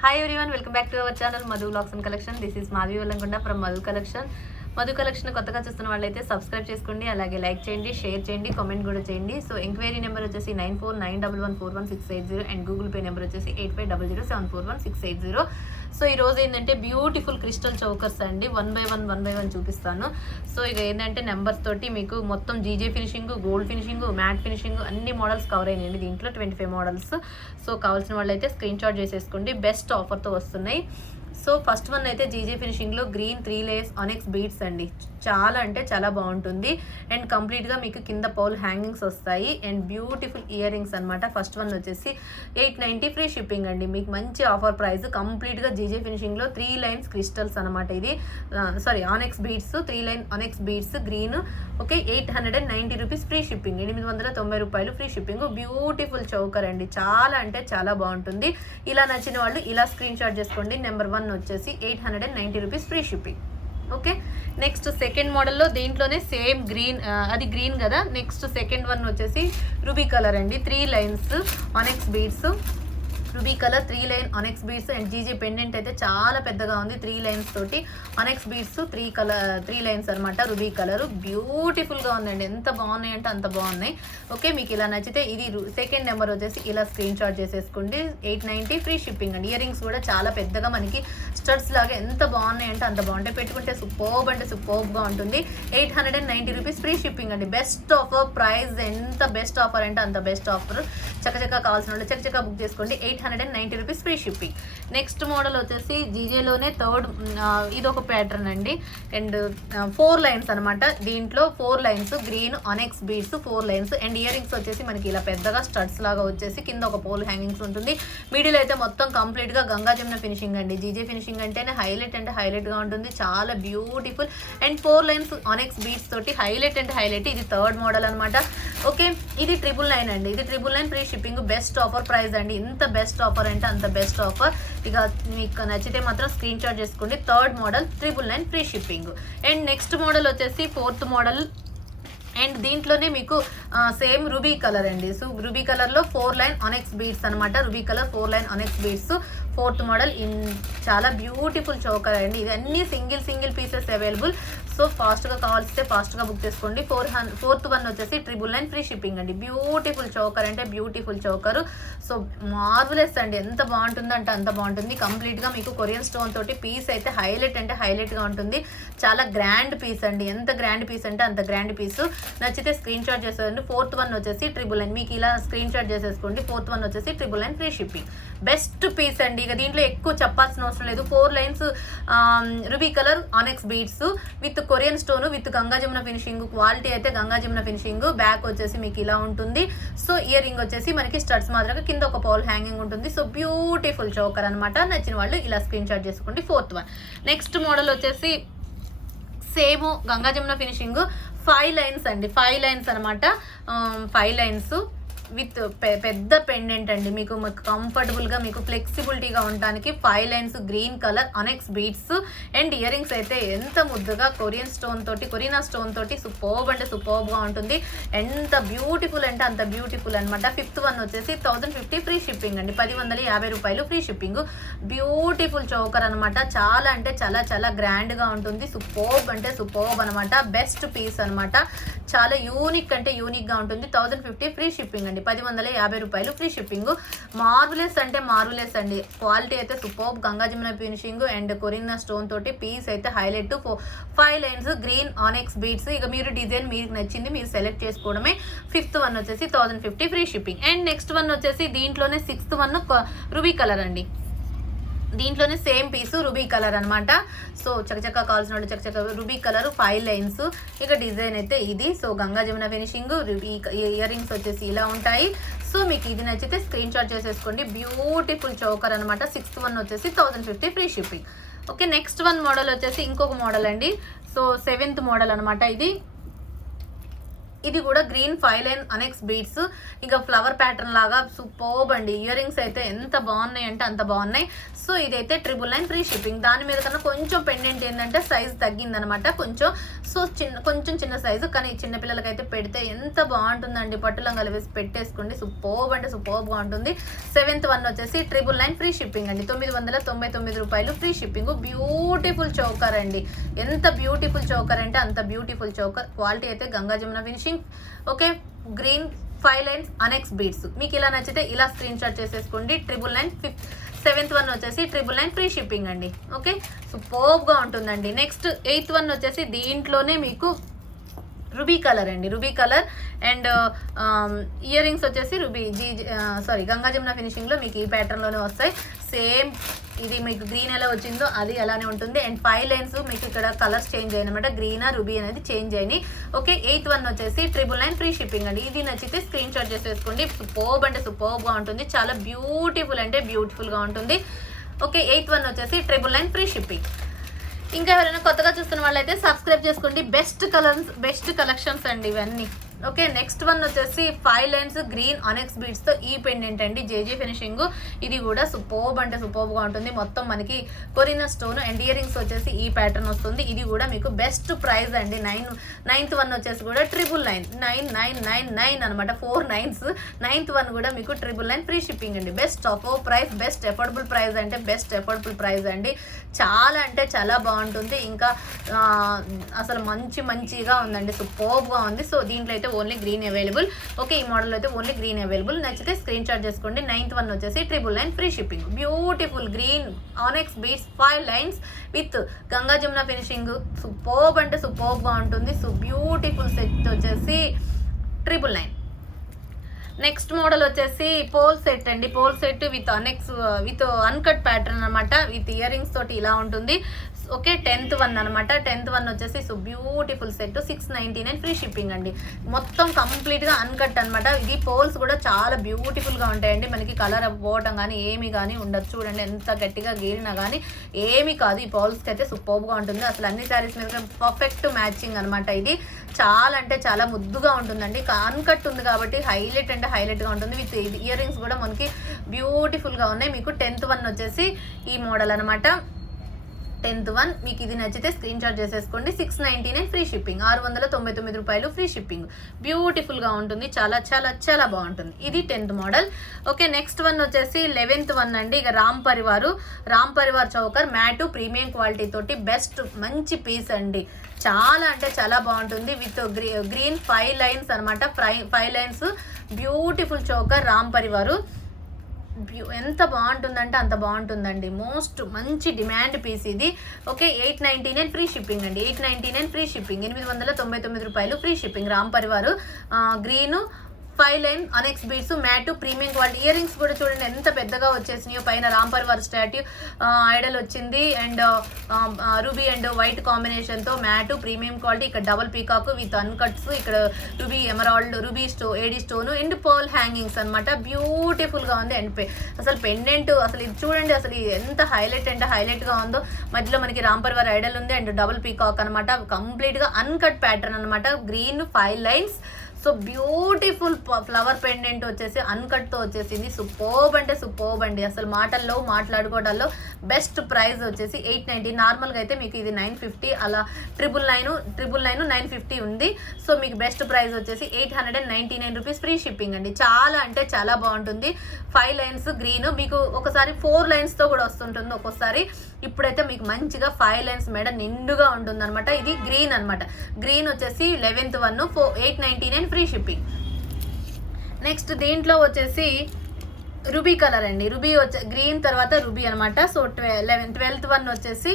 Hi everyone, welcome back to our channel Madhu Vlogs and Collection. This is Madhu Valangunda from Madhu Collection. Madhu collection కొత్తగా చూస్తున్న వాళ్ళైతే subscribe చేసుకోండి, అలాగే like చేయండి, share చేయండి, comment కూడా చేయండి. సో ఎంక్వైరీ నెంబర్ వచ్చేసి 9491141680 అండ్ గూగుల్ పే నెంబర్ వచ్చేసి 8500741680. సో ఈ రోజు ఏంటంటే బ్యూటిఫుల్ క్రిస్టల్ చౌకర్స్ అండి, వన్ బై వన్ చూపిస్తాను. సో ఇక ఏంటంటే నెంబర్స్ తోటి మీకు మొత్తం GJ finishing, gold finishing, matte finishing అన్ని మోడల్స్ కవర్ అయినాయండి దీంట్లో 25 మోడల్స్. సో కావాల్సిన వాళ్ళైతే స్క్రీన్ షాట్ చేసేసుకోండి, బెస్ట్ ఆఫర్తో వస్తున్నాయి. సో ఫస్ట్ వన్ అయితే జీజే ఫినిషింగ్లో గ్రీన్ 3 లేయర్స్ ఆనెక్స్ బీడ్స్ అండి, చాలా అంటే చాలా బాగుంటుంది. అండ్ కంప్లీట్గా మీకు కింద పౌల్ హ్యాంగింగ్స్ వస్తాయి అండ్ బ్యూటిఫుల్ ఇయర్ రింగ్స్ అనమాట. ఫస్ట్ వన్ వచ్చేసి 890 ఫ్రీ షిప్పింగ్ అండి, మీకు మంచి ఆఫర్ ప్రైస్. కంప్లీట్గా జీజే ఫినిషింగ్లో 3 లైన్స్ క్రిస్టల్స్ అనమాట, ఇది ఆనెక్స్ beads, 3 line ఆనెక్స్ beads green. Okay, 890 rupees free shipping, 890 రూపాయలు ఫ్రీ షిప్పింగ్. బ్యూటిఫుల్ చౌకర్ అండి, చాలా అంటే చాలా బాగుంటుంది. ఇలా నచ్చిన వాళ్ళు ఇలా స్క్రీన్ షాట్ చేసుకోండి. నెంబర్ 1 వచ్చేసి 890 rupees free shipping. Okay, next second మోడల్లో దీంట్లోనే సేమ్ గ్రీన్, అది గ్రీన్ కదా. నెక్స్ట్ సెకండ్ వన్ వచ్చేసి రూబీ కలర్ అండి, 3 lines onyx beads, ruby colour 3 line ఆనెక్స్ beads and GJ pendant అయితే చాలా పెద్దగా ఉంది, 3 లైన్స్ తోటి ఆనెక్స్ బీడ్స్ 3 లైన్స్ అనమాట. రూబీ కలర్ బ్యూటిఫుల్గా ఉందండి, ఎంత బాగున్నాయి అంటే అంత బాగున్నాయి. ఓకే, మీకు ఇలా నచ్చితే ఇది సెకండ్ నెంబర్ వచ్చేసి ఇలా స్క్రీన్ షాట్ చేసేసుకోండి. 890 ఫ్రీ షిప్పింగ్ అండి. ఇయర్ రింగ్స్ కూడా చాలా పెద్దగా మనకి స్టడ్స్ లాగా ఎంత బాగున్నాయి అంటే అంత బాగుంటాయి, పెట్టుకుంటే సూపర్బ్ అంటే సూపర్బ్గా ఉంటుంది. 890 రూపీస్ ఫ్రీ షిప్పింగ్ అండి, బెస్ట్ ఆఫర్ ప్రైస్. ఎంత బెస్ట్ ఆఫర్ అంటే అంత బెస్ట్ ఆఫర్. చక్కచక్క కావాల్సిన వాళ్ళు చక్కచక్క బుక్ చేసుకోండి. 890 rupees free shipping. Next model వచ్చేసి జీజేలోనే థర్డ్, ఇది ఒక ప్యాటర్న్ అండి అండ్ 4 లైన్స్ అనమాట. దీంట్లో 4 lines green onyx beads, 4 lines and ear rings వచ్చేసి మనకి ఇలా పెద్దగా స్టడ్స్ లాగా వచ్చేసి కింద ఒక పోల్ హ్యాంగింగ్స్ ఉంటుంది. మిడిల్ అయితే మొత్తం కంప్లీట్గా గంగా జమున ఫినిషింగ్ అండి. జీజే ఫినిషింగ్ అంటేనే హైలైట్ అంటే హైలైట్గా ఉంటుంది, చాలా beautiful. And 4 lines onyx beads తోటి హైలైట్ అంటే హైలైట్. ఇది థర్డ్ మోడల్ అనమాట. ఓకే, ఇది 999 అండి, ఇది 999 free shipping. Best offer price అండి, ఇంత బెస్ట్ ఆఫర్ అంటే అంత బెస్ట్ ఆఫర్. ఇక మీకు నచ్చితే మాత్రం స్క్రీన్ షాట్ చేసుకోండి. Third model 999 free shipping. And next model వచ్చేసి ఫోర్త్ మోడల్ అండ్ దీంట్లోనే మీకు సేమ్ రూబీ కలర్ అండి. సో రూబీ కలర్లో 4 లైన్ ఆనెక్స్ బీడ్స్ అనమాట. Ruby colour 4 line ఆనెక్స్ beads, fourth model. చాలా బ్యూటిఫుల్ చౌకర్ అండి, ఇది అన్ని సింగిల్ పీసెస్ అవైలబుల్. సో ఫాస్ట్గా కావాల్సితే ఫాస్ట్గా బుక్ చేసుకోండి. ఫోర్త్ వన్ వచ్చేసి 999 ఫ్రీ షిప్పింగ్ అండి. బ్యూటిఫుల్ చౌకర్ అంటే బ్యూటిఫుల్ చౌకరు. సో మార్వలెస్ అండి, ఎంత బాగుంటుంది అంటే అంత బాగుంటుంది. కంప్లీట్గా మీకు కొరియన్ స్టోన్ తోటి పీస్ అయితే హైలైట్ అంటే హైలైట్గా ఉంటుంది. చాలా గ్రాండ్ పీస్ అండి, ఎంత గ్రాండ్ పీస్ అంటే అంత గ్రాండ్ పీసు. నచ్చితే స్క్రీన్ షాట్ చేసేయండి. ఫోర్త్ వన్ వచ్చేసి 999, మీకు ఇలా స్క్రీన్ షాట్ చేసేసుకోండి. ఫోర్త్ వన్ వచ్చేసి 999 ఫ్రీ షిప్పింగ్. బెస్ట్ పీస్ అండి, ఇక దీంట్లో ఎక్కువ చెప్పాల్సిన అవసరం లేదు. 4 lines ruby colour ఆనెక్స్ beads with Korean stone with Ganga Jamuna finishing. Quality అయితే గంగా జమున ఫినిషింగ్. బ్యాక్ వచ్చేసి మీకు ఇలా ఉంటుంది. సో ఇయర్ రింగ్ వచ్చేసి మనకి స్టడ్స్ మాత్రమే, కింద ఒక పౌల్ హ్యాంగింగ్ ఉంటుంది. సో బ్యూటిఫుల్ చౌకర్ అనమాట. నచ్చిన వాళ్ళు ఇలా స్క్రీన్ షాట్ చేసుకోండి. Fourth one. నెక్స్ట్ మోడల్ వచ్చేసి same Ganga Jamuna finishing 5 lines అండి, 5 లైన్స్ అనమాట. 5 లైన్స్ విత్ పెద్ద పెండెంట్ అండి, మీకు కంఫర్టబుల్గా మీకు ఫ్లెక్సిబిలిటీగా ఉండడానికి 5 lines green colour ఆనెక్స్ beads and ear rings అయితే ఎంత ముద్దుగా కొరియనా స్టోన్ తోటి సూపర్బ్ అంటే సూపర్బ్గా ఉంటుంది. ఎంత బ్యూటిఫుల్ అంటే అంత బ్యూటిఫుల్ అనమాట. ఫిఫ్త్ వన్ వచ్చేసి 1050 ఫ్రీ షిప్పింగ్ అండి, 1,150 రూపాయలు ఫ్రీ షిప్పింగ్. బ్యూటిఫుల్ చౌకర్ అనమాట, చాలా అంటే చాలా చాలా గ్రాండ్గా ఉంటుంది. సూపర్బ్ అంటే సూపర్బ్ అనమాట, బెస్ట్ పీస్ అనమాట. చాలా యూనిక్ అంటే యూనిక్గా ఉంటుంది. 1050 ఫ్రీ షిప్పింగ్ అండి, 1,150 రూపాయలు ఫ్రీ షిప్పింగ్. మార్వలెస్ అంటే మార్వలెస్ అండి, క్వాలిటీ అయితే superb. Ganga Jamuna finishing and కొరియనా స్టోన్ తోటి పీస్ అయితే highlight. 5 lines green onyx beads. ఇక మీరు డిజైన్ మీకు నచ్చింది మీరు సెలెక్ట్ చేసుకోవడమే. ఫిఫ్త్ వన్ వచ్చేసి 1050 free shipping. And next one వచ్చేసి దీంట్లోనే 6th వన్ రూబీ కలర్ అండి. దీంట్లోనే సేమ్ పీసు రూబీ కలర్ అనమాట. సో చక్కచక్క కావాల్సిన వాళ్ళు చక్కచక్క రూబీ కలర్ 5 లైన్స్. ఇక డిజైన్ అయితే ఇది. So Ganga Jamuna finishing, ruby ear rings వచ్చేసి ఇలా ఉంటాయి. సో మీకు ఇది నచ్చితే స్క్రీన్ షాట్ చేసేసుకోండి. బ్యూటిఫుల్ చౌకర్ అనమాట. 6th వన్ వచ్చేసి 1050 free shipping. Okay, next one model వచ్చేసి ఇంకొక మోడల్ అండి. సో 7th మోడల్ అనమాట. ఇది ఇది కూడా గ్రీన్ 5 లైన్ అనెక్స్ బీడ్స్, ఇంకా ఫ్లవర్ ప్యాటర్న్ లాగా సూపర్బ్ అండి. ఇయర్ రింగ్స్ అయితే ఎంత బాగున్నాయి అంటే అంత బాగున్నాయి. సో ఇదైతే 999 ఫ్రీ షిప్పింగ్. దాని మీద కన్నా కొంచెం పెండెంట్ ఏంటంటే సైజ్ తగ్గిందనమాట కొంచెం. సో కొంచెం చిన్న సైజు, కానీ చిన్నపిల్లలకైతే పెడితే ఎంత బాగుంటుందండి. పట్టు లంగాలు వేసి పెట్టేసుకోండి, సూపర్బ్ అంటే సూపర్బ్గా ఉంటుంది. 7th వన్ వచ్చేసి 999 ఫ్రీ షిప్పింగ్ అండి. 999 రూపాయలు ఫ్రీ షిప్పింగ్. బ్యూటిఫుల్ చౌకర్ అండి. ఎంత బ్యూటిఫుల్ చౌకర్ అంటే అంత బ్యూటిఫుల్ చౌకర్. క్వాలిటీ అయితే Ganga Jamuna finishing. Okay, green 5 lines annexe beads. మీకు ఇలా నచ్చితే ఇలా స్క్రీన్ షాట్ చేసేసుకోండి. 999. 7th వన్ వచ్చేసి 999 ఫ్రీ షిప్పింగ్ అండి. ఓకే, సూపర్బ్గా ఉంటుందండి. నెక్స్ట్ 8th వన్ వచ్చేసి దీంట్లోనే మీకు రూబీ కలర్ అండి. Ruby colour and ear rings వచ్చేసి గంగా జమున ఫినిషింగ్లో మీకు ఈ ప్యాటర్న్లోనే వస్తాయి. సేమ్ ఇది మీకు గ్రీన్ ఎలా వచ్చిందో అది అలానే ఉంటుంది. అండ్ 5 లైన్స్ మీకు ఇక్కడ కలర్స్ చేంజ్ అయ్యాయి, గ్రీన్ రూబీ అనేది చేంజ్ అయ్యి. ఓకే, 8th వన్ వచ్చేసి 999 ఫ్రీ షిప్పింగ్ అండి. ఇది నచ్చితే స్క్రీన్ షాట్ చేసేసుకోండి. సూపర్బ్ అంటే సూపర్బ్గా ఉంటుంది, చాలా బ్యూటిఫుల్ అంటే బ్యూటిఫుల్గా ఉంటుంది. ఓకే, 8th వన్ వచ్చేసి 999 ఫ్రీ షిప్పింగ్. ఇంకా ఎవరైనా కొత్తగా చూస్తున్న వాళ్ళైతే సబ్స్క్రైబ్ చేసుకోండి. బెస్ట్ కలెక్షన్స్ అండి ఇవన్నీ. ఓకే, నెక్స్ట్ వన్ వచ్చేసి 5 లైన్స్ గ్రీన్ అనెక్స్ బీడ్స్ తో ఈ పెండెంట్ అండి. JG finishing. ఇది కూడా సూపర్బ్ అంటే సూపర్బ్గా ఉంటుంది. మొత్తం మనకి కొరినా స్టోన్ అండ్ ఇయర్ రింగ్స్ వచ్చేసి ఈ ప్యాటర్న్ వస్తుంది. ఇది కూడా మీకు బెస్ట్ ప్రైస్ అండి. 9th వన్ వచ్చేసి కూడా 999 అనమాట. 4 9s. 9th వన్ కూడా మీకు 999 ఫ్రీ షిప్పింగ్ అండి. Best offer price, best affordable price అంటే బెస్ట్ ఎఫోర్డబుల్ ప్రైస్ అండి. చాలా అంటే చాలా బాగుంటుంది. ఇంకా అసలు మంచిగా ఉందండి, సూపర్బ్గా ఉంది. సో దీంట్లో అయితే ఓన్లీ గ్రీన్ అవైలబుల్. ఓకే, ఈ మోడల్ అయితే ఓన్లీ గ్రీన్ అవైలబుల్. నచ్చితే స్క్రీన్ షాట్ చేసుకోండి. 9th వన్ వచ్చేసి 999 free shipping. Beautiful green onyx beads 5 lines with Ganga Jamuna finishing. Superb అంటే సూపర్బ్గా ఉంటుంది. సో బ్యూటిఫుల్ సెట్ వచ్చేసి 999. నెక్స్ట్ మోడల్ వచ్చేసి పోల్ సెట్ అండి. Pearl set with uncut pattern అనమాట. విత్ ఇయర్ రింగ్స్ తోటి ఇలా ఉంటుంది. ఓకే, 10th వన్ అనమాట. 10th వన్ వచ్చేసి so beautiful set 699 free shipping అండి. మొత్తం కంప్లీట్గా అన్కట్ అనమాట. ఇది పోల్స్ కూడా చాలా బ్యూటిఫుల్గా ఉంటాయండి. మనకి కలర్ పోవటం కానీ ఏమి కానీ ఉండదు. చూడండి ఎంత గట్టిగా గీరినా కానీ ఏమి కాదు. ఈ పోల్స్కి అయితే సూపర్బ్గా ఉంటుంది. అసలు అన్ని శారీస్ మీద పర్ఫెక్ట్ మ్యాచింగ్ అనమాట. ఇది చాలా అంటే చాలా ముద్దుగా ఉంటుందండి. అన్కట్ ఉంది కాబట్టి హైలైట్ అంటే హైలైట్గా ఉంటుంది. విత్ ఇయర్ రింగ్స్ కూడా మనకి బ్యూటిఫుల్గా ఉన్నాయి. మీకు 10th వన్ వచ్చేసి ఈ మోడల్ అనమాట. 10th వన్ మీకు ఇది నచ్చితే స్క్రీన్ షాట్ చేసేసుకోండి. 699 ఫ్రీ షిప్పింగ్. 699 రూపాయలు ఫ్రీ షిప్పింగ్. బ్యూటిఫుల్గా ఉంటుంది, చాలా చాలా చాలా బాగుంటుంది. ఇది 10th model. Okay, next one వచ్చేసి 11th వన్ అండి. ఇక Ram Parivar choker mat premium quality తోటి బెస్ట్ మంచి పీస్ అండి. చాలా అంటే చాలా బాగుంటుంది. విత్ గ్రీన్ 5 లైన్స్ అనమాట. 5 lines beautiful choker Ram Parivar. ఎంత బాగుంటుందంటే అంత బాగుంటుందండి. మంచి డిమాండ్ పీస్ ఇది. ఓకే, 899 ఫ్రీ షిప్పింగ్ అండి. 899 ఫ్రీ షిప్పింగ్. 899 రూపాయలు free shipping. Ram Parivar green 5 line onyx beads matte premium quality. Ear rings కూడా చూడండి ఎంత పెద్దగా వచ్చేసినాయో. పైన రామ్ పరివార్ స్టాట్యూ ఐడల్ వచ్చింది. అండ్ రూబీ అండ్ వైట్ కాంబినేషన్తో మ్యాటు ప్రీమియం క్వాలిటీ. ఇక్కడ డబల్ పీకాక్ విత్ అన్కట్స్. ఇక్కడ ruby emerald ruby AD stone and pearl hangings అనమాట. బ్యూటిఫుల్గా ఉంది. అండ్ అసలు పెండెంట్ అసలు ఇది చూడండి, అసలు ఎంత హైలైట్ అంటే హైలైట్గా ఉందో. మధ్యలో మనకి రామ్ పరివార్ ఐడల్ ఉంది అండ్ డబల్ పీకాక్ అనమాట. కంప్లీట్గా అన్కట్ ప్యాటర్న్ అనమాట. Green 5 lines. So beautiful flower pendant వచ్చేసి అన్కట్తో వచ్చేసింది. సూపర్బ్ అంటే సూపర్బ్ అండి. అసలు మాట్లాడుకోవడాల్లో బెస్ట్ ప్రైస్ వచ్చేసి 890. నార్మల్గా అయితే మీకు ఇది 950, అలా 999 950 ఉంది. సో మీకు బెస్ట్ ప్రైస్ వచ్చేసి 899 రూపీస్ ఫ్రీ షిప్పింగ్ అండి. చాలా అంటే చాలా బాగుంటుంది. 5 లైన్స్ గ్రీన్ మీకు ఒకసారి 4 లైన్స్తో కూడా వస్తుంటుంది ఒక్కోసారి. ఇప్పుడైతే మీకు మంచిగా 5 లైన్స్ మేడ నిండుగా ఉంటుంది అనమాట. ఇది గ్రీన్ అనమాట. గ్రీన్ వచ్చేసి 11th one 899 free shipping. Next దీంట్లో వచ్చేసి రూబీ కలర్ అండి. రూబీ గ్రీన్ తర్వాత రూబీ అనమాట. సో 12th వన్ వచ్చేసి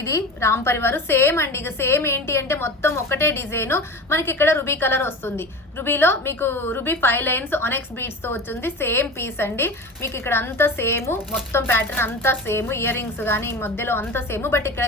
ఇది రామ్ పరివారు సేమ్ అండి. ఇక సేమ్ ఏంటి అంటే మొత్తం ఒకటే డిజైన్ మనకి ఇక్కడ రూబీ కలర్ వస్తుంది. రుబీలో మీకు రుబీ 5 లైన్స్ ఆనెక్స్ బీడ్స్తో వచ్చింది. సేమ్ పీస్ అండి, మీకు ఇక్కడ అంతా సేమ్, మొత్తం ప్యాటర్న్ అంతా సేమ్, ఇయర్ రింగ్స్ కానీ మధ్యలో అంతా సేమ్. బట్ ఇక్కడ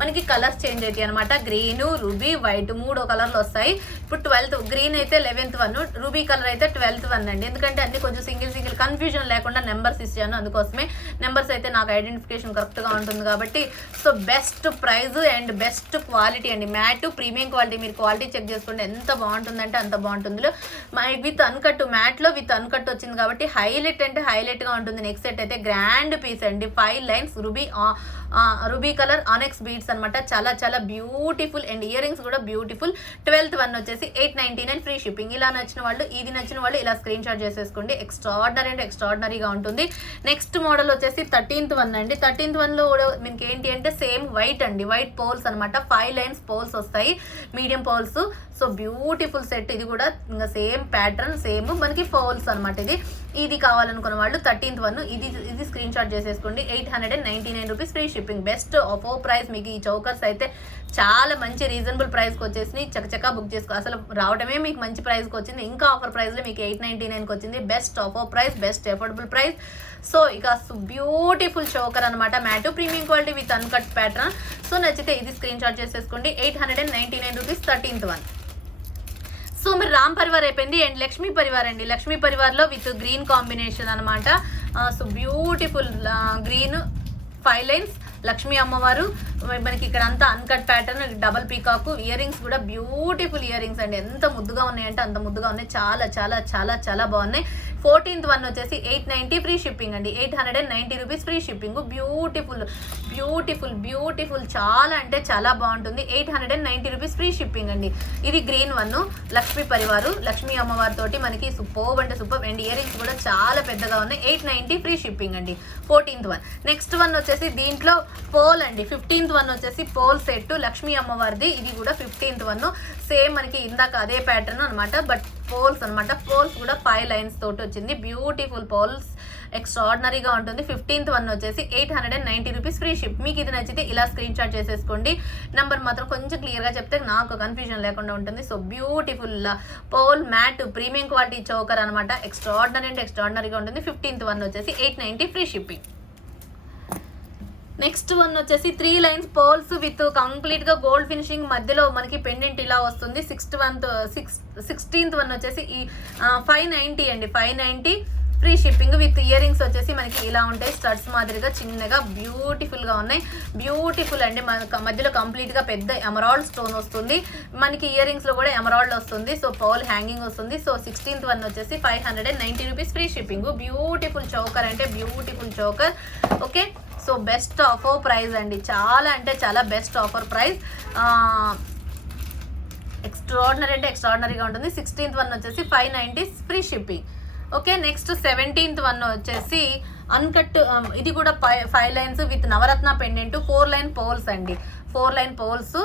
మనకి కలర్స్ చేంజ్ అవుతాయి అనమాట. గ్రీన్, రుబీ, వైట్ 3 కలర్లు వస్తాయి. ఇప్పుడు 12th గ్రీన్ అయితే 11th 1, రుబీ కలర్ అయితే 12th 1 అండి. ఎందుకంటే అన్ని కొంచెం సింగిల్ కన్ఫ్యూజన్ లేకుండా నెంబర్స్ ఇచ్చాను, అందుకోసమే నెంబర్స్ అయితే నాకు ఐడెంటిఫికేషన్ కరెక్ట్గా ఉంటుంది కాబట్టి. So best price and best quality అండి, మ్యాట్ ప్రీమియం క్వాలిటీ. మీరు క్వాలిటీ చెక్ చేసుకోండి, ఎంత బాగుంటుందంటే అంత బాగుంటుంది. విత్ అన్కట్, మ్యాట్లో విత్ అన్కట్ వచ్చింది కాబట్టి హైలైట్ అంటే హైలైట్గా ఉంటుంది. నెక్స్ట్ సెట్ అయితే గ్రాండ్ పీస్ అండి, 5 లైన్స్ రుబీ కలర్ ఆనెక్స్ బీడ్స్ అనమాట. చాలా చాలా బ్యూటిఫుల్ అండ్ ఇయర్ రింగ్స్ కూడా బ్యూటిఫుల్. 12th 1 వచ్చేసి 899 ఫ్రీ షిప్పింగ్. ఇలా నచ్చిన వాళ్ళు, ఇది నచ్చిన వాళ్ళు ఇలా స్క్రీన్ షాట్ చేసేసుకోండి. ఎక్స్ట్రాడినరీ అంటే ఎక్స్ట్రాడినరీగా ఉంటుంది. నెక్స్ట్ మోడల్ వచ్చేసి 13th 1 అండి. 13th 1లో కూడా మీకు ఏంటి అంటే సేమ్ వైట్ అండి, వైట్ పోల్స్ అనమాట. 5 లైన్స్ పోల్స్ వస్తాయి, medium pearls. So beautiful set ఇది కూడా, ఇంకా సేమ్ ప్యాటర్న్ సేమ్ మనకి పోల్స్ అనమాట. ఇది కావాలనుకున్న వాళ్ళు 13th 1 ఇది స్క్రీన్ షాట్ చేసేసుకోండి. 899 rupees free shipping. Best offer price. మీకు ఈ చౌకర్స్ అయితే చాలా మంచి రీజనబుల్ ప్రైస్కి వచ్చేసి చకచకా బుక్ చేసుకో. అసలు రావడమే మీకు మంచి ప్రైస్కి వచ్చింది, ఇంకా ఆఫర్ ప్రైస్లో మీకు 899కి వచ్చింది. Best offer price, best affordable price. So ఇక బ్యూటిఫుల్ చోకర్ అనమాట, mat premium quality with uncut pattern. So నచ్చితే ఇది స్క్రీన్ షాట్ చేసేసుకోండి. 899 రూపీస్ 13th 1. సో మీరు రామ్ పరివార్ అయిపోయింది అండ్ లక్ష్మీ పరివార్ అండి. లక్ష్మీ పరివార్లో విత్ గ్రీన్ కాంబినేషన్ అనమాట. So beautiful green 5 lines Lakshmi అమ్మవారు. మనకి ఇక్కడ అంతా uncut pattern, double పీకాకు, year rings కూడా బ్యూటిఫుల్ ఇయర్ రింగ్స్ అండి. ఎంత ముద్దుగా ఉన్నాయంటే అంత ముద్దుగా ఉన్నాయి, చాలా చాలా చాలా చాలా బాగున్నాయి. 14th 1 వచ్చేసి 890 ఫ్రీ షిప్పింగ్ అండి. 890 rupees free shipping. Beautiful beautiful beautiful, చాలా అంటే చాలా బాగుంటుంది. 890 రూపీస్ ఫ్రీ షిప్పింగ్ అండి. ఇది గ్రీన్ 1 లక్ష్మీ పరివారు, లక్ష్మీ అమ్మవారి తోటి మనకి సూపర్ అంటే సూపర్. అండ్ ఇయర్ రింగ్స్ కూడా చాలా పెద్దగా ఉన్నాయి. 890 ఫ్రీ షిప్పింగ్ అండి. 14th 1. నెక్స్ట్ 1 వచ్చేసి దీంట్లో పోల్ అండి. 15th 1 వచ్చేసి పోల్ సెట్ లక్ష్మీ అమ్మవారిది. ఇది కూడా 15th 1 సేమ్ మనకి ఇందాక అదే ప్యాటర్న్ అనమాట, బట్ పోల్స్ అనమాట. పోల్స్ కూడా 5 లైన్స్ తోటి వచ్చింది. బ్యూటిఫుల్ పోల్స్, ఎక్స్ట్రాడినరీగా ఉంటుంది. 15th 1 వచ్చేసి 890 రూపీస్ ఫ్రీ షిప్. మీకు ఇది నచ్చితే ఇలా స్క్రీన్ షాట్ చేసేసుకోండి. నెంబర్ మాత్రం కొంచెం క్లియర్గా చెప్తే నాకు కన్ఫ్యూజన్ లేకుండా ఉంటుంది. So beautiful pearl matte premium quality choker అనమాట. ఎక్స్ట్రాడినరీ అంటే ఎక్స్ట్రాడినరీగా ఉంటుంది. 15th 1 వచ్చేసి 890 ఫ్రీ షిప్పింగ్. నెక్స్ట్ 1 వచ్చేసి 3 లైన్స్ పోల్స్ విత్ కంప్లీట్ గా గోల్డ్ ఫినిషింగ్, మధ్యలో మనకి పెండెంట్ ఇలా వస్తుంది. 16th 1 వచ్చేసి ఈ 590 అండి. 590 free shipping with ear rings వచ్చేసి మనకి ఇలా ఉంటాయి, స్టడ్స్ మాదిరిగా చిన్నగా బ్యూటిఫుల్ గా ఉన్నాయి. బ్యూటిఫుల్ అండి. మన మధ్యలో కంప్లీట్ గా పెద్ద ఎమరాల్డ్ స్టోన్ వస్తుంది. మనకి ఇయర్ రింగ్స్ లో కూడా ఎమరాల్డ్ వస్తుంది. సో పౌల్ హ్యాంగింగ్ వస్తుంది. సో 16th 1 వచ్చేసి 590 rupees free shipping. Beautiful choker అంటే beautiful choker. Okay, so best offer price అండి, చాలా అంటే చాలా బెస్ట్ ఆఫర్ ప్రైస్. ఎక్స్ట్రాడినరీ అంటే ఎక్స్ట్రాడినరీగా ఉంటుంది. 16th 1 వచ్చేసి 590 free shipping. Okay, next 17th 1 వచ్చేసి అన్కట్. ఇది కూడా 5 lines with navratna pendant, 4 line pearls అండి. 4 లైన్ పోల్స్.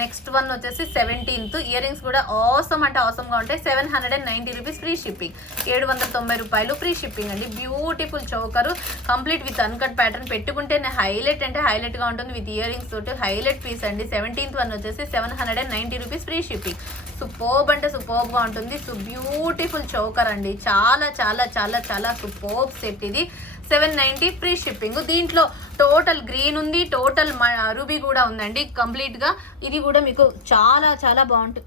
నెక్స్ట్ 1 వచ్చేసి 17th. ఇయర్ రింగ్స్ కూడా ఆసమ్ అంటే ఆసమ్గా ఉంటాయి. 790 రూపీస్ ఫ్రీ షిప్పింగ్. 790 రూపాయలు ఫ్రీ షిప్పింగ్ అండి. Beautiful choker complete with uncut pattern. పెట్టుకుంటేనే హైలైట్ అంటే హైలైట్గా ఉంటుంది. విత్ ఇయర్ రింగ్స్ తోటి హైలైట్ పీస్ అండి. 17th 1 వచ్చేసి 790 రూపీస్ ఫ్రీ షిప్పింగ్. సూపర్బ్ అంటే సూపర్బ్గా ఉంటుంది. సో బ్యూటిఫుల్ చౌకర్ అండి, చాలా చాలా చాలా చాలా సూపర్బ్ సెట్ ఇది. 790 ఫ్రీ షిప్పింగ్. దీంట్లో టోటల్ గ్రీన్ ఉంది, టోటల్ రూబీ కూడా ఉందండి కంప్లీట్గా. ఇది కూడా మీకు చాలా చాలా బాగుంటుంది.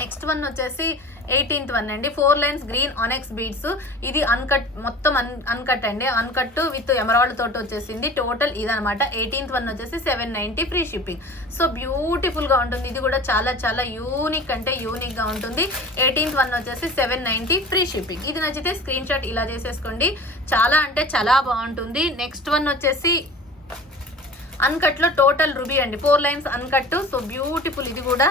నెక్స్ట్ 1 వచ్చేసి 18th 1 అండి. 4 లైన్స్ గ్రీన్ ఆనెక్స్ బీడ్స్. ఇది అన్కట్, మొత్తం అన్కట్ అండి. అన్కట్ విత్ ఎమరాల్డ్ తోటి వచ్చేసింది. టోటల్ ఇదనమాట. 18th 1 వచ్చేసి 790 ఫ్రీ షిప్పింగ్. సో బ్యూటిఫుల్ గా ఉంటుంది. ఇది కూడా చాలా చాలా యూనిక్ అంటే యూనిక్ గా ఉంటుంది. 18th 1 వచ్చేసి 790 ఫ్రీ షిప్పింగ్. ఇది నచ్చితే స్క్రీన్ షాట్ ఇలా చేసేసుకోండి. చాలా అంటే చాలా బాగుంటుంది. నెక్స్ట్ 1 వచ్చేసి అన్కట్ లో టోటల్ రూబీ అండి. 4 లైన్స్ అన్కట్. So beautiful. ఇది కూడా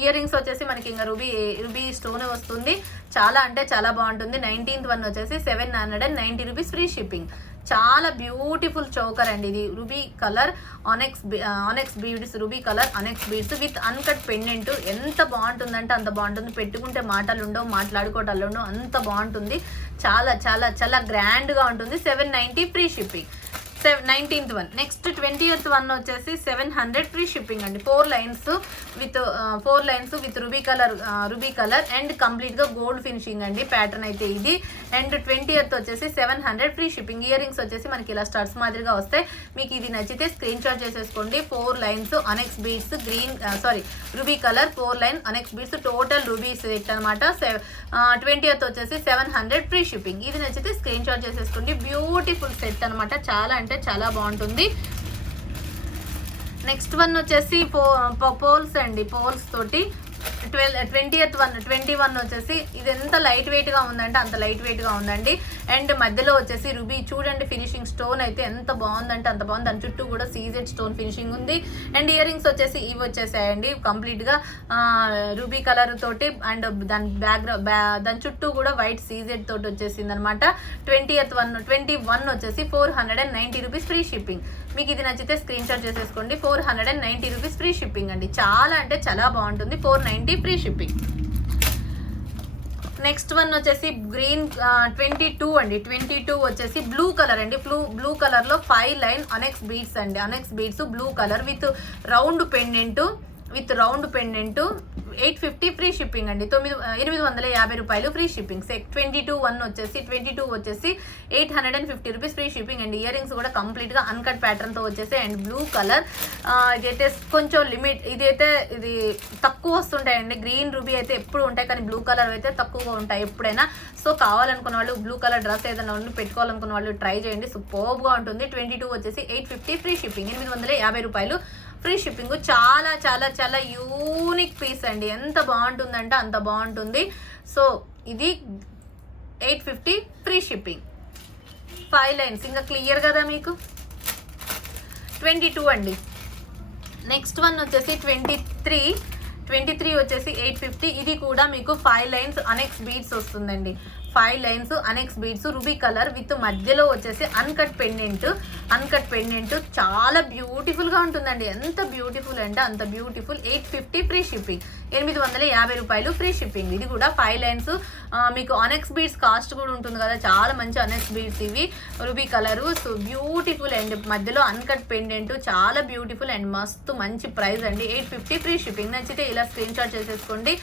ఇయర్ రింగ్స్ వచ్చేసి మనకి ఇంకా రూబీ స్టోన్ వస్తుంది. చాలా అంటే చాలా బాగుంటుంది. 19th 1 వచ్చేసి 790 రూపీస్ ఫ్రీ షిప్పింగ్. చాలా బ్యూటిఫుల్ చౌకర్ అండి. ఇది ruby colour ఆనెక్స్ beads, ruby colour ఆనెక్స్ beads with uncut pendant. ఎంత బాగుంటుందంటే అంత బాగుంటుంది. పెట్టుకుంటే మాటలు ఉండవు, మాట్లాడుకోవటాలు ఉండవు, అంత బాగుంటుంది. చాలా చాలా చాలా గ్రాండ్గా ఉంటుంది. 790 free shipping. 19th one. Next 20th one వచ్చేసి 700 ఫ్రీ షిప్పింగ్ అండి. 4 lines with ruby colour and కంప్లీట్గా గోల్డ్ ఫినిషింగ్ అండి. ప్యాటర్న్ అయితే ఇది. అండ్ 20th వచ్చేసి 700 ఫ్రీ షిప్పింగ్. ఇయర్ రింగ్స్ వచ్చేసి మనకి ఇలా స్టడ్స్ మాదిరిగా వస్తాయి. మీకు ఇది నచ్చితే స్క్రీన్ షాట్ చేసేసుకోండి. 4 lines annexe beads ruby colour 4 line onyx beads total ruby set అనమాట. 20th వచ్చేసి 700 ఫ్రీ షిప్పింగ్. ఇది నచ్చితే స్క్రీన్ షాట్ చేసేసుకోండి. బ్యూటిఫుల్ సెట్ అనమాట. చాలా అంటే చాలా బాగుంటుంది. నెక్స్ట్ వన్ వచ్చేసి పోల్స్ అండి. పోల్స్ తోటి 21 వచ్చేసి ఇది ఎంత లైట్ వెయిట్గా ఉందంటే అంత లైట్ వెయిట్గా ఉందండి. అండ్ మధ్యలో వచ్చేసి రూబీ చూడండి ఫినిషింగ్ స్టోన్ అయితే ఎంత బాగుందంటే అంత బాగుంది. దాని చుట్టూ కూడా సీజెడ్ స్టోన్ ఫినిషింగ్ ఉంది. అండ్ ఇయర్ రింగ్స్ వచ్చేసి ఇవి వచ్చేసాయండి కంప్లీట్గా రూబీ కలర్ తోటి. అండ్ దాని చుట్టూ కూడా వైట్ సీజెడ్ తోటి వచ్చేసింది అనమాట. 21 వచ్చేసి 490 రూపీస్ ఫ్రీ షిప్పింగ్. మీకు ఇది నచ్చితే స్క్రీన్ షాట్ చేసేసుకోండి. 490 రూపీస్ ఫ్రీ షిప్పింగ్ అండి. చాలా అంటే చాలా బాగుంటుంది. 490 ఫ్రీ షిప్పింగ్. నెక్స్ట్ వన్ వచ్చేసి గ్రీన్ 22 అండి. 22 వచ్చేసి బ్లూ కలర్ అండి. బ్లూ కలర్ లో 5 లైన్ అనెక్స్ బీడ్స్ అండి. Annexe beads blue colour with round pendant 850 free shipping అండి. 850 రూపాయలు ఫ్రీ షిప్పింగ్. 22 వచ్చేసి 850 రూపీస్ ఫ్రీ షిప్పింగ్ అండి. ఇయర్ రింగ్స్ కూడా కంప్లీట్ గా అన్కట్ ప్యాటర్న్ తో వచ్చేసి అండ్ బ్లూ కలర్. ఇదైతే కొంచెం లిమిట్, ఇది తక్కువ వస్తుంటాయండి. గ్రీన్ రూబీ అయితే ఎప్పుడు ఉంటాయి, కానీ బ్లూ కలర్ అయితే తక్కువగా ఉంటాయి ఎప్పుడైనా. సో కావాలనుకున్న వాళ్ళు బ్లూ కలర్ డ్రెస్ ఏదైనా ఉండి పెట్టుకోవాలనుకున్న వాళ్ళు ట్రై చేయండి. సూపర్బ్ గా ఉంటుంది. 22 వచ్చేసి 850 ఫ్రీ షిప్పింగ్. 850 రూపాయలు ఫ్రీ షిప్పింగ్. చాలా చాలా చాలా యూనిక్ పీస్ అండి. ఎంత బాగుంటుందంటే అంత బాగుంటుంది. సో ఇది 850 ఫ్రీ షిప్పింగ్. 5 లైన్స్ ఇంకా క్లియర్ కదా మీకు. 22 అండి. నెక్స్ట్ వన్ వచ్చేసి 23 వచ్చేసి 850. ఇది కూడా మీకు 5 లైన్స్ అనెక్స్ బీడ్స్ వస్తుందండి. 5 lines annexe beads ruby colour with మధ్యలో వచ్చేసి అన్కట్ పెండెంట్ చాలా బ్యూటిఫుల్ గా ఉంటుందండి. ఎంత బ్యూటిఫుల్ అంటే అంత బ్యూటిఫుల్. 850 free shipping. 850 రూపాయలు ఫ్రీ షిప్పింగ్. ఇది కూడా 5 లైన్స్. మీకు అనెక్స్ బీడ్స్ కాస్ట్ కూడా ఉంటుంది కదా, చాలా మంచి అనెక్స్ బీడ్స్ ఇవి ruby colour. So beautiful and మధ్యలో అన్కట్ పెండెంట్ చాలా బ్యూటిఫుల్ అండ్ మస్తు మంచి ప్రైస్ అండి. 850 ఫ్రీ షిప్పింగ్. నచ్చితే ఇలా స్క్రీన్ షాట్ చేసేసుకోండి.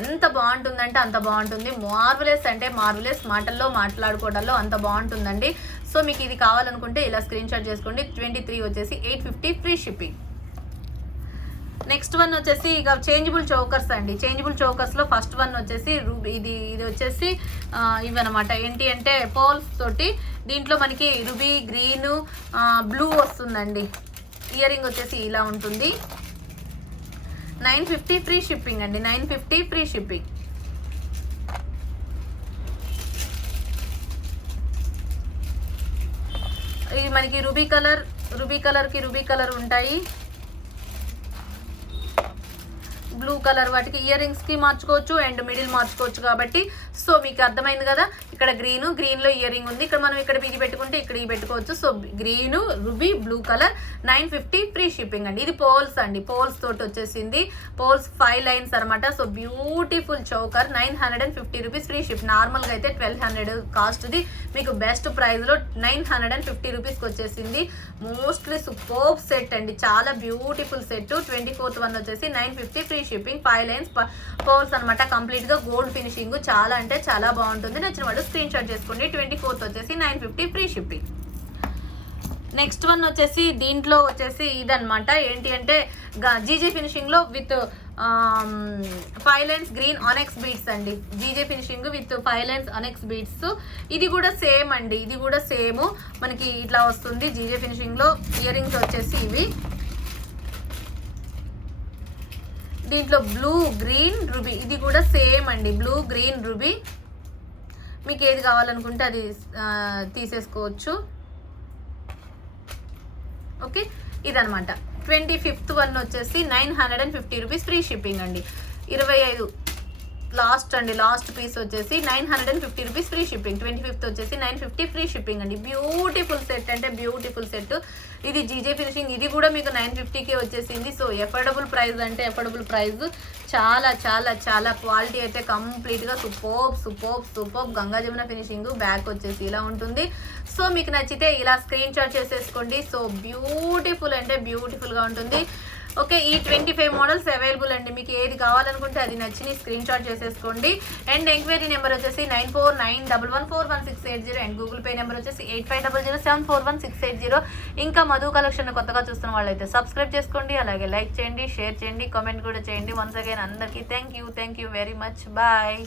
ఎంత బాగుంటుందంటే అంత బాగుంటుంది. మార్వెలస్ అంటే మార్వెలస్, మాటల్లో మాట్లాడుకోవడంలో అంత బాగుంటుందండి. సో మీకు ఇది కావాలనుకుంటే ఇలా స్క్రీన్ షాట్ చేసుకోండి. 23 వచ్చేసి 850 ఫ్రీ షిప్పింగ్. నెక్స్ట్ వన్ వచ్చేసి ఇక చేంజబుల్ చోకర్స్ అండి. చేంజబుల్ చోకర్స్ లో ఫస్ట్ వన్ వచ్చేసి ఇది వచ్చేసి ఇవన్నమాట. ఏంటి అంటే పోల్స్ తోటి దీంట్లో మనకి రూబీ గ్రీన్ బ్లూ వస్తుందండి. ఇయర్ రింగ్ వచ్చేసి ఇలా ఉంటుంది. 950 ఫ్రీ షిప్పింగ్ అండి. 950 ఫ్రీ షిప్పింగ్. ఇది మనకి రూబీ కలర్ ఉంటాయి. బ్లూ కలర్ వాటికి ఇయర్ రింగ్స్ కి మార్చుకోవచ్చు అండ్ మిడిల్ మార్చుకోవచ్చు కాబట్టి. సో మీకు అర్థమైంది కదా. ఇక్కడ గ్రీన్ లో ఇయర్ రింగ్ ఉంది. ఇక్కడ మనం ఇక్కడ ఇది పెట్టుకుంటే ఇక్కడ ఇది పెట్టుకోవచ్చు. So green ruby blue colour 950 free shipping అండి. ఇది పోల్స్ అండి. పోల్స్ తోటి వచ్చేసింది. పోల్స్ 5 లైన్స్ అనమాట. So beautiful choker. 950 rupees free ship. Normal గా అయితే 1200 కాస్ట్. ఇది మీకు బెస్ట్ ప్రైస్ లో 950 రూపీస్కి వచ్చేసింది. మోస్ట్లీ సూపర్బ్ సెట్ అండి. చాలా బ్యూటిఫుల్ సెట్. 24th వన్ వచ్చేసి 950 ఫ్రీ షిప్పింగ్. 5 లైన్స్ పోల్స్ అనమాట. కంప్లీట్ గా గోల్డ్ ఫినిషింగ్. చాలా అంటే చాలా బాగుంటుంది. నచ్చిన వాళ్ళు స్క్రీన్ షాట్ చేసుకోండి. 24th వచ్చేసి 950 ఫ్రీ షిప్పింగ్. నెక్స్ట్ వన్ వచ్చేసి దీంట్లో వచ్చేసి ఇదనమాట. ఏంటి అంటే జీజే ఫినిషింగ్ లో with 5 lines green onyx beads అండి. GJ finishing with 5 lines onyx beads. ఇది కూడా సేమ్ అండి. ఇది కూడా సేమ్ మనకి ఇట్లా వస్తుంది. జీజే ఫినిషింగ్ లో ఇయర్ రింగ్స్ వచ్చేసి ఇవి. దీంట్లో బ్లూ గ్రీన్ రూబీ. ఇది కూడా సేమ్ అండి. Blue green ruby. మీకు ఏది కావాలనుకుంటే అది తీసేసుకోవచ్చు. ఓకే, ఇదనమాట. 25th వన్ వచ్చేసి 950 రూపీస్ ఫ్రీ షిప్పింగ్ అండి. లాస్ట్ పీస్ వచ్చేసి 950 రూపీస్ ఫ్రీ షిప్పింగ్. 25th వచ్చేసి 950 ఫ్రీ షిప్పింగ్ అండి. బ్యూటిఫుల్ సెట్ అంటే బ్యూటిఫుల్ సెట్. ఇది జీజే ఫినిషింగ్, ఇది కూడా మీకు 950కే వచ్చేసింది. సో ఎఫోర్డబుల్ ప్రైస్ అంటే ఎఫోర్డబుల్ ప్రైస్. చాలా చాలా చాలా క్వాలిటీ అయితే కంప్లీట్గా superb Ganga Jamuna finishing. Back వచ్చేసి ఇలా ఉంటుంది. సో మీకు నచ్చితే ఇలా స్క్రీన్ షాట్ చేసేసుకోండి. సో బ్యూటిఫుల్ అంటే బ్యూటిఫుల్గా ఉంటుంది. ఓకే, ఈ 25 మోడల్స్ అవైలబుల్ అండి. మీకు ఏది కావాలనుకుంటే అది నచ్చి స్క్రీన్ షాట్ చేసేసుకోండి. అండ్ ఎంక్వైరీ నెంబర్ వచ్చేసి 9491141680 అండ్ గూగుల్ పే నెంబర్ వచ్చేసి 8500741680. ఇంకా మధు కలెక్షన్ కొత్తగా చూస్తున్న వాళ్ళైతే సబ్స్క్రైబ్ చేసుకోండి, అలాగే లైక్ చేయండి, షేర్ చేయండి, కామెంట్ కూడా చేయండి. వన్స్ అగైన్ అందరికీ thank you very much. Bye.